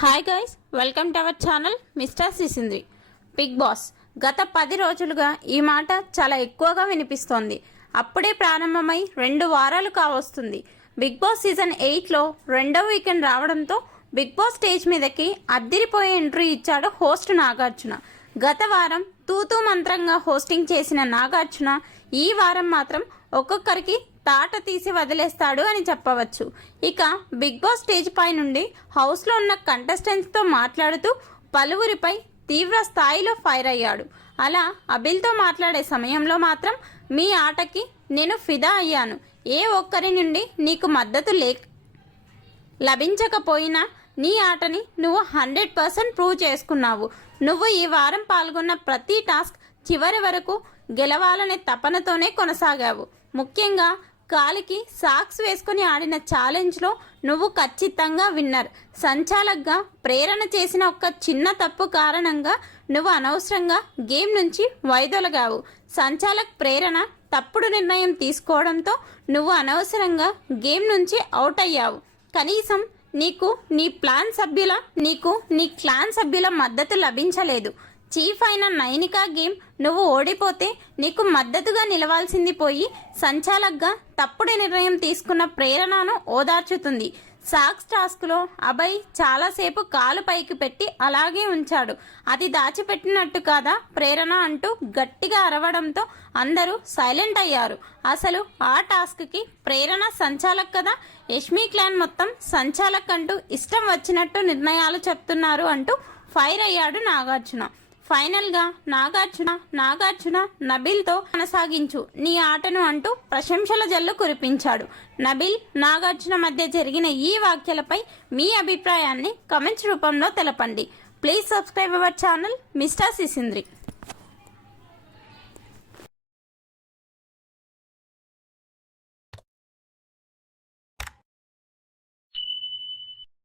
Hi guys, welcome to our channel mister Sisindri. Bigg Boss గత 10 రోజులుగా ఈ మాట చాలా ఎక్కువగా వినిపిస్తోంది. అప్పుడే ప్రారంభమై 2 వారాలు కావస్తుంది. బిగ్ బాస్ సీజన్ 8లో 2వ వీకెండ్ రావడంతో బిగ్ బాస్ స్టేజ్ మీదకి అద్దిరిపోయే ఎంట్రీ ఇచ్చాడు హోస్ట్ నాగార్జున. గత వారం తూతూ మంత్రంగా హోస్టింగ్ చేసిన నాగార్జున ఈ వారం మాత్రం ఒక్కొక్కరికి తాట తీసి వదిలేస్తాడు అని చెప్పవచ్చు. ఇక బిగ్ బాస్ స్టేజ్ పై నుండి హౌస్లో ఉన్న కంటెస్టెంట్స్తో మాట్లాడుతూ పలువురిపై తీవ్ర స్థాయిలో ఫైర్ అయ్యాడు. అలా అబిల్తో మాట్లాడే సమయంలో మాత్రం మీ ఆటకి నేను ఫిదా అయ్యాను, ఏ ఒక్కరి నుండి నీకు మద్దతు లభించకపోయినా నీ ఆటని నువ్వు 100% ప్రూవ్ చేసుకున్నావు. నువ్వు ఈ వారం పాల్గొన్న ప్రతి టాస్క్ చివరి వరకు గెలవాలనే తపనతోనే కొనసాగావు. ముఖ్యంగా కాలికి సాక్స్ వేసుకుని ఆడిన ఛాలెంజ్లో నువ్వు ఖచ్చితంగా విన్నర్. సంచాలక్గా ప్రేరణ చేసిన ఒక చిన్న తప్పు కారణంగా నువ్వు అనవసరంగా గేమ్ నుంచి వైదొలగావు. సంచాలక్ ప్రేరణ తప్పుడు నిర్ణయం తీసుకోవడంతో నువ్వు అనవసరంగా గేమ్ నుంచి అవుట్ అయ్యావు. కనీసం నీకు నీ క్లాన్ సభ్యుల మద్దతు లభించలేదు. చీఫ్ అయిన నైనికా గేమ్ నువ్వు ఓడిపోతే నీకు మద్దతుగా నిలవాల్సింది పోయి సంచాలక్గా తప్పుడు నిర్ణయం తీసుకున్న ప్రేరణను ఓదార్చుతుంది. సాక్స్ టాస్క్లో అభయ్ చాలాసేపు కాలు పైకి పెట్టి అలాగే ఉంచాడు. అది దాచిపెట్టినట్టు కాదా ప్రేరణ అంటూ గట్టిగా అరవడంతో అందరూ సైలెంట్ అయ్యారు. అసలు ఆ టాస్క్కి ప్రేరణ సంచాలక్ కదా, యష్మి క్లాన్ మొత్తం సంచాలక్ అంటూ ఇష్టం వచ్చినట్టు నిర్ణయాలు చెప్తున్నారు అంటూ ఫైర్ అయ్యాడు నాగార్జున. ఫైనల్గా నాగార్జున నబిల్తో కొనసాగించు నీ ఆటను అంటూ ప్రశంసల జల్లు కురిపించాడు. నబిల్ నాగార్జున మధ్య జరిగిన ఈ వ్యాఖ్యలపై మీ అభిప్రాయాన్ని కమెంట్స్ రూపంలో తెలపండి. Please subscribe our channel mister సిసింద్రి.